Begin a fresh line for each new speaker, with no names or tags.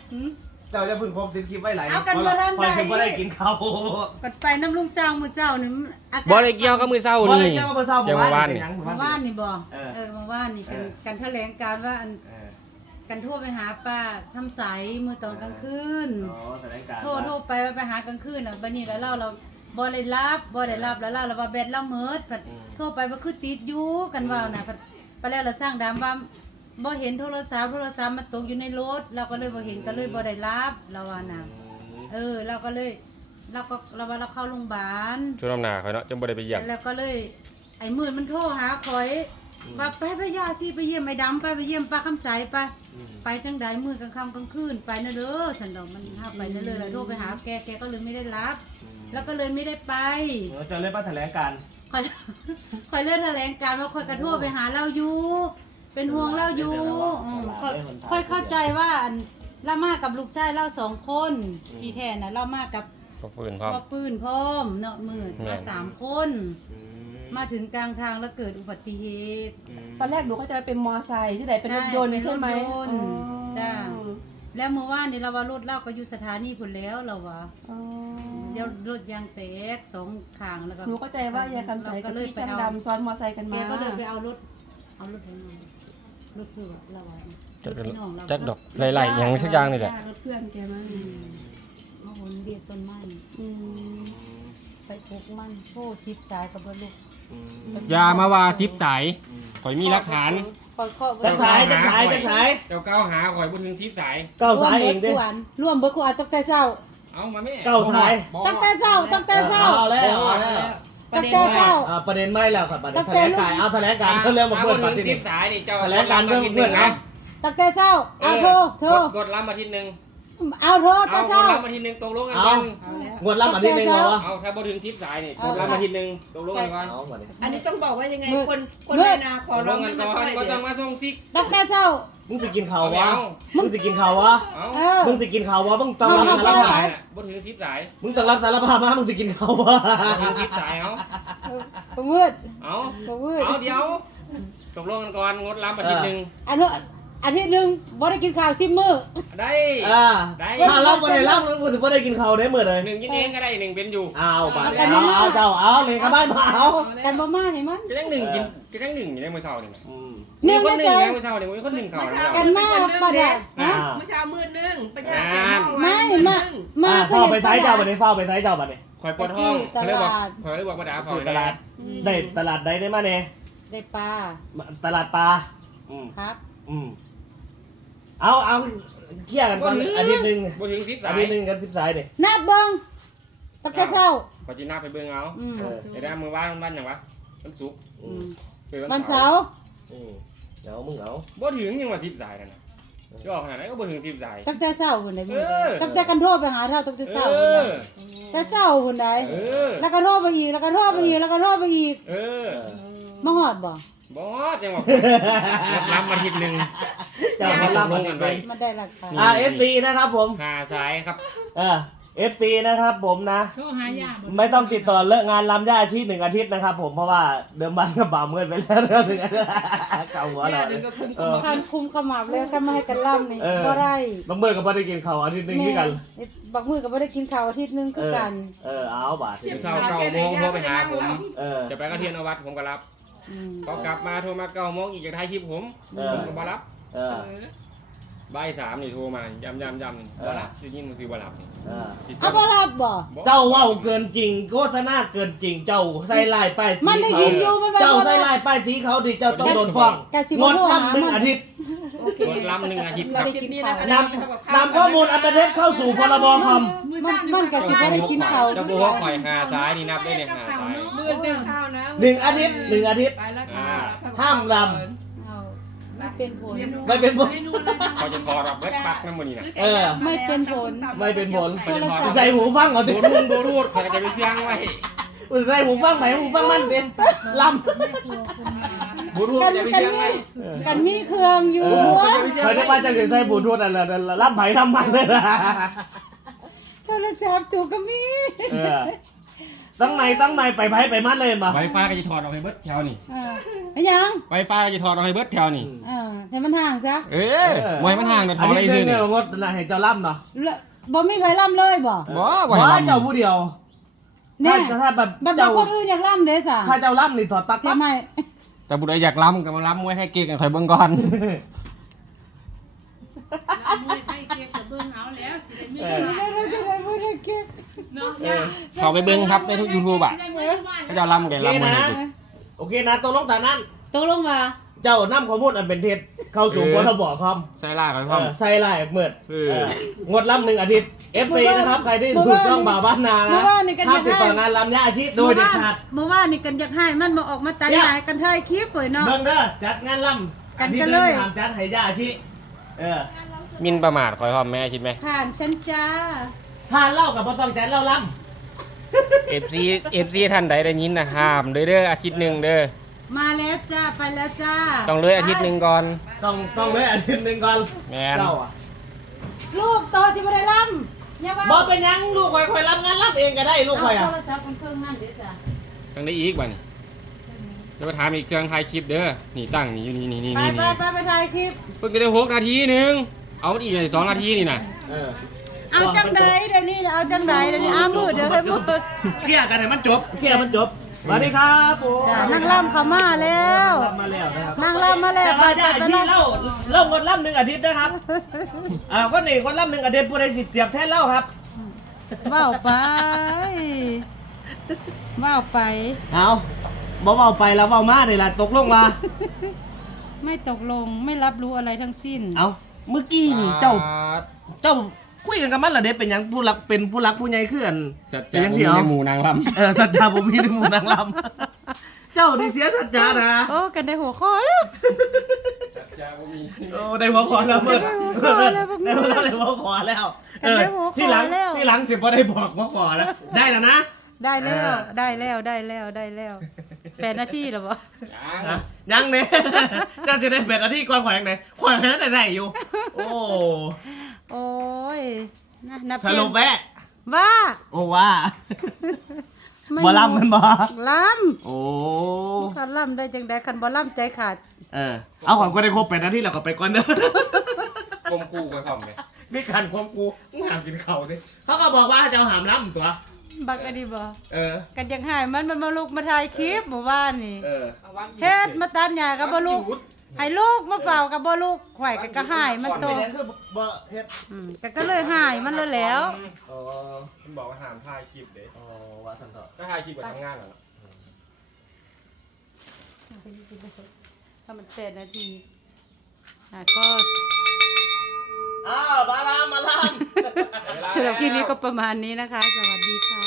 เจ้าจะพึ่งครบ10 คลิปไว้หลาย
เอากันบ่ทันได้
พอได้กินข้าว
กัดไปน้ำลุงเจ้ามื้อเจ้านี่อากาศ
บ่ได้เกี่ยวกับมื้อเช้า
บ่
นี่
ได้เกี่ยวกับมื้อเช้า
เกี่ยวกับบ้านนี่
เมื่อวานนี่บ่เมื่อวานนี่กันแถลงการว่ากันโทรไปหาป้าซ้ำใสมื้อตอนกลางคืน
อ๋อแถลงการ
โทรไปหากลางคืนน่ะบัดนี้แล้วเราบ่ได้รับแล้วเราว่าแบตเราเมิดผัดโทรไปว่าคือติดอยู่กันว่าน่ะผัดไปแล้วเราสร้างดามว่าบ่เห็นโทรศัพท์มันตกอยู่ในรถเราก็เลยบ่เห็นก็เลยบ่ได้รับเราว่าน่ะเราก็เลยเราว่าเราเข้าโรงพยาบาล
ช่วงน้ำหนาเขาเนาะจนบ่ได้ไปเยี่ยม
แล้วก็เลยไอ้มืดมันโทรหาข่อยว่าไปพญาสิไปเยี่ยมไอ้ดำไปเยี่ยมป้าคำใสไปจังใดมืดกลางค่ำกลางคืนไปนะเด้อฉันดอกมันห้าไปนั่นเลยแล้วโทรไปหาแกก็เลยไม่ได้รับแล้วก็เลยไม่ได้ไป
จะเล่นป้าแถลงการ
คอยเลื่อนแถลงการว่าคอยกระโทษไปหาเราอยู่เป็นห่วงเราอยู่ค่อยเข้าใจว่าเรามากับลูกชายเรา2 คนพี่แทนนะเรามากับ
ก็ฟื้นพร้อม
ก็ปืนพร้อมเนาะมืดมา3 คน มาถึงกลางทางแล้วเกิดอุบัติเหตุ
ตอนแรกหนูก็จะไปเป็นมอไซค์ที่ไหนเป็นรถยนต์ใช่ไหม
จ้าแล้วเมื่อวานนี่เราว่ารถเราก็อยู่สถานีพุ่นแล้วเราว่าเดี๋ยวรถยางแตก2 ข้างแล้วก็
หนูเข้าใจว่ายายคำใสกับพี่ช่างดำซ้อนมอไซค์กัน
แก
มา
ก็เลยไปเอารถของเรารถเพื่อเราว่า
จักดอกไหลๆหยังสักอย่างนี่แหละ
รถเพื่อนแกมั้ง
มาหนเรียกต้นไม้ไปปลูกมันโชว์10 สายกับลูก
อย่ามาว่า10 สายข่อยมีหลักฐาน
จะใช้
เจ้าก้าวหาข่อยบ่ถึง10 สาย
เก้าสายเองดิ
ร่วมเบิกขวานตั้งแต่เช้า
เอามาแม่
เก้าสาย
ตั้งแต่เช้า
เอาแล้ว
ตั้งแต่เช้า
ประเด็นไม่แล้วครับประเด็นแถลงการเอาแถลงการเรื่องมาเปิด
ถึ
ป
ง
ฏิทิน
10 สายนี่เจ้า
แถลงการเรื่องเพื่อนนะ
ตั้งแต่เช้าเอาโทร
กดรับมาทีนึง
เอาโทรตั้งแต่เช้า
รับมาทีนึงตกลงกันก่อน
งวดรับอาทิตย์นึงเหรอ
เอาถ้าบ่ถึง10 สายนี่กดรับมาทีนึงตกลงกันก่อน
เอาหมดเลย
อันนี้ต้องบอกว่ายังไงคนในนาข
ต
อก
ล
ร้อง ง
กัน
มา
ก่อน
ช่วย
ก็
เดี๋
ต้
ย
อง
ว
มาส่งซิก
ตั้งแต่เช้า
มึงสิกินข้าววะมึงสิกินข้าววะ
เอา
มึงสิกินข้าววะมึงต้องรับสารภาพ
บ่ถึง10 สาย
มึงต้องรับสารภาพมามึงสิกินข้าววะ
บ่ถึง10 สายเอา
ประมืด
เอา
ประมืด
เอาเดี๋ยวตกลงกันก่อนงดรับอาทิตย์นึง
อันนู้นอาทิตย์นึงบ่ได้กินข้าว10 มื้อ
ได้ ได้
ถ้าเราไม่ได้รับมึงถึงไม่ได้กินข้าวได้เมื่อเลย
1กินเองก็ได้1เป็นอยู่
เอาไปเอาเจ้าเอาเลยข้าบ้านมาเอา
กันบ่มาให้มัน
จะได้1กินจะได้1อยู่ในมื้อเช้านี่
หนึ่ง
คน
นะ
1
จ๊ะ
ในมื้อเช้านี่มีคน1เข้า
กันมาปะดะฮะ
เมื่อเช้ามืดนึงปัญญา
มาก็
เฝ้า
เห็น
ไปท้ายเจ้าบันนี้เฝ้าไปท้ายเจ้าบันนี้
ข่อยปวดท้องเขาเลยบอกว่าด่าข่อย
ตลาดได้ตลาดใดได้มาเนี่ย
ได้ปลา
ตลาดปลา
ครับ
เอาเที่ยกันก่อนอาทิตย์นึง
บ่ถึง10 สา
อาย ทิตย์นึงกัน10 สายดิ
นับเบิ่งตั้งแต่เช้า
ขอจีน่าไปเบิ่งเอาไอ้ด้ามือว่านวันหยังวะวันศุกร์
วันเสาร์
เดี๋ยวมึงเอา
บ่ถึงยังว่า10 สายนั่นน่ะก็ขนาดนั้นก็บ่ถึง10 สาย
ตั้งแต่เช้าพุ่นได้ตั้งแต่กันโทรไปหาเท่าตั้งแต่เช้าแต่เช้าพุ่นได้แล้วก็โทรไปอีกแล้วก็โทรไปอีกแล้วก็โทรไปอีกมาฮอดบ่
บ่จังว่ารับมาทิศนึง
เจ้ามารับมากันไป
มันได้ราคา
FC นะครับผม
หาสายครับ
FC นะครับผมนะไม่ต้องติดต่อเลิกงานลำย่าอาชีพ1 อาทิตย์นะครับผมเพราะว่าเดิมบันก็บ่าวเมื่อไปแล้วเรื่องนึงเก่าหัวเรา
คันคุมขมับแล้วก็มาให้กันล่ำนี่บ่ได้
บางเมื่อก็บ่ได้กินข้าวอาทิตย์นึงที่กัน
บางมื้อก็บ่ได้กินข้าวอาทิตย์นึงคือกัน
เอาบาท
เช้า9 โมงโทรไปหาผมจะไปกระเทียนวัดผมก็รับพอกลับมาโทรมา9 โมงอีกจะถ่ายคลิปผมก็บ่รับบ่าย 3นี่โทรมาย้ำบ่รับสิยินสิบ่รับนี่
เอาบ่รับบ่
เจ้าเว้าเกินจริงโฆษณาเกินจริงเจ้าใส่ลายป้ายสี
มันได้ยินอยู่มัน
เจ้าใส่ลายป้ายสีเขาดิเจ้าต้องโดนฟ้องงดรับ1 อาทิตย์
กดรับ1 อาทิตย์ครับ
นำข้อมูลอันเป็นเท็จเข้าสู่พรบคอม
มันก็สิบ่ได้กินข้าว
เจ้าบ่ว่าข่อยหาสายนี่นับได้เนี่ยหาสาย
มืดนึงข้าวนะ
1 อาทิตย์1 อาทิตย์
ไปแล้ว
ห้ามร
ไม่เป็นผล
ไม่เป็นผล
เขาจะพอรับเบิดปักนั่นมื้อนี้น่ะ
ไม่เป็นผล
ไม่เป็นผลใส่หูฟังเอาดิ
บ่รูดข่อยก็จะไปเสียงไว้
ใส่หูฟังไหนหูฟังมันดิล
บ่รูดจะไปเสียงไว้
กันมีเครื่องอยู่
ำเคยได้ว่าจะใส่บูทูธอะไรรับไผ่ทำมันเลย
โทรศัพท์ตัวก็มี
ตั้งในไปไผไปมันเลยบ่
ไวไฟก็จะถอดออกให้เบิดแถวนี่
ไอ้ยัง
ไวไฟก็จะถอดออกให้เบิดแถวนี่
ให้มันห่างซะ
มวยมันห่างเดี๋ยวถอดได้
ซื้
ซื่
อ
อ
เนี่
นี่
ยงดนะให้เจ้าล่ำเนาะ
บ่มีไผล่ำเลยบ่
บ่
ว่า
ให้
เจ้าผู้เดียว
เนี่ย
ถ้าแบบ
บัดบ่
เจ้า
คนอื่นอยากล่ำเด้ซะ
ถ้าเจ้าล่ำนี่ถอดปลั๊ก
ใช่ไหม
แต่บุตรอยากล้ำก็มาล้ำมวยให้เก๊กกันคอยเบิ่งก่อน
เรามวยไทยเกียร์กับเบิ้งเอาแล้วสิได้ไม่ได้เนาะย่า
เขาไปเบิ่งครับในทุก YouTube อ่ะเขาจะล้ำกันล้ำมวยให้เก๊ก
โอเคนะตกลงตามนั้น
ตกลงว่า
เจ้านำข้อมูลอันเป็นเท็จเข้าสู่พทบคอม
ใส่ล่ากันพร้อม
ใส่ไล่เมิด
เออ
งดล่ำ1 อาทิตย์ FC นะครับใครที่ถูกต้องบ่าวบ้านนานะถ้าติดต่องานลำย่าอาชีพโดยเด็ดขาด
เมื่อวานนี่กันอยากให้มันมาออกมาตัดหลายกันถ่ายคลิปก่อยเนาะ
เบิ่งเด้อจัดงานลำ
กันกันเลย
ทำจัดให้ย่าอาชีพ
มินประมาทคอยพร้อมแม่คิดไหม
ผ่านฉันจ้า
ทานเหล้ากับบ่ต้องจัดเหล้าล
FC ท่านใดได้ยินนะห้ามเด้ออาทิตย์หนึ่งเด้อ
มาแล้วจ้าไปแล้วจ้า
ต้องเลยอาทิตย์หนึ่งก่อน
ต้องเลยอาทิตย์หนึงก่อน
แม่น
เหล้าอ่ะ
ลูกโตสิบ่ได้ล่ำอย่าว่า
บ่เป็นหยังลูกข่อยรับงานลำเองก็ได้ลูกข่อย
เอา
อ่ะ
โทรศัพท์คนเครื่องนั่นเด้อจ้า
ต้องได้อีกบ่นี่จะมาถามอีกเครื่องถ่ายคลิปเด้อนี่ตั้งนี่อยู่นี่
ไปถ่ายคลิป
เพิ่งจะได้6 นาทีนึงเอาอีกเลย2 นาทีนี่นะ
เอาจังใดเดี๋ยวนี้เอาจังใดเดี๋ยวนี้อ้ามือเดี๋ยวให้มือ
เคลียร์กันให้มันจบเคลียร์มันจบสวัสดีครับผม
จ้านั่งล่ำเขามาแล้ว
รับมาแล้วนะครับ
นั่งล่ำมาแล้ว
แต่
ไป
ว่า
ไป
ย่า
ไป
อาชี
นั่
พ
ง
เหล้างดล่ำ1 อาทิตย์นะครับคนนี้คนล่ำ1 อาทิตย์ผู้ใดสิเสียบแทนเหล้าครับ
ว้าวไปว้าวไป
เอาบ่เบาไปแล้วเบามาเลยล่ะตกลงมา
ไม่ตกลงไม่รับรู้อะไรทั้งสิ้น
เอาเมื่อกี้นี่เจ้าคุยกันกับมันเหรอเด็เป็นหยังผู้รักเป็นผู้รักผู้ใหญ่ขึ้น
สัจ
เป็น
จะ
ยัง
มี
เสียว
ในหมู่นางลำ
สัจจาผมมีในหมู่นางลำเจ้าดิเสียสัจจานะ
โอ้กันได้หัวข้อแล้ว
สัจจะบ่มี
โอ้ได้หัวขอแล้วเพื่อน
ได้หัวข้อแล้ว
ได้หัวขอแล้ว
ได้หัวข้อ
ที่หลัง
แล้ว
ที่หลังสิบ่ได้บอกหัวขอแล้วได้แล้วนะ
ได้แล้วได้แล้วได้แล้วได้แล้ว8 นาทีแล้วบ่
ยังเนี่ยเจ้าจะได้8 นาทีก่อนขอยังไงขอยังได้อยู่โอ้
โอ้ยนับ
สรุปแวะ
ว่า
โอ้ว่าบ่ลำมันบ่
ล้
โอ้
ำคันล้ำได้จังไดคันบ่ล้ำใจขาด
เอาของคนได้ครบ8 นาทีแล้วก็ไปก่อนเด้อ
กลมคู่กันพร้อมเลย
นี่การความกูมึงหามกินเขาดิเขาก็บอกว่าจะเอาหามล้ำตัว
บักอันนี้บ่
เออ
กันยังหายมันมาลูกมาถ่ายคลิปหมู่บ้านนี่
เออ
เฮ็ดมาตัดหญ้ากับบ่ลูกให้ลูกมาเฝ้ากับบ่ลูกข่อยก็หายมันโต
เป็นยังคือบ่เฮ็ด
ก็เลยหายมันเลยแล้ว
อ๋อ
คุณบอกว่าห้ามถ่ายคลิปเด้
อ๋อว่าสันเถอะ
ถ้าถ่ายคลิปก็ทำงานแล้ว
ถ้ามัน8 นาทีก็
อ้าวมาลาม
สำหรับคลิปนี้ก็ประมาณนี้นะคะ สวัสดีค่ะ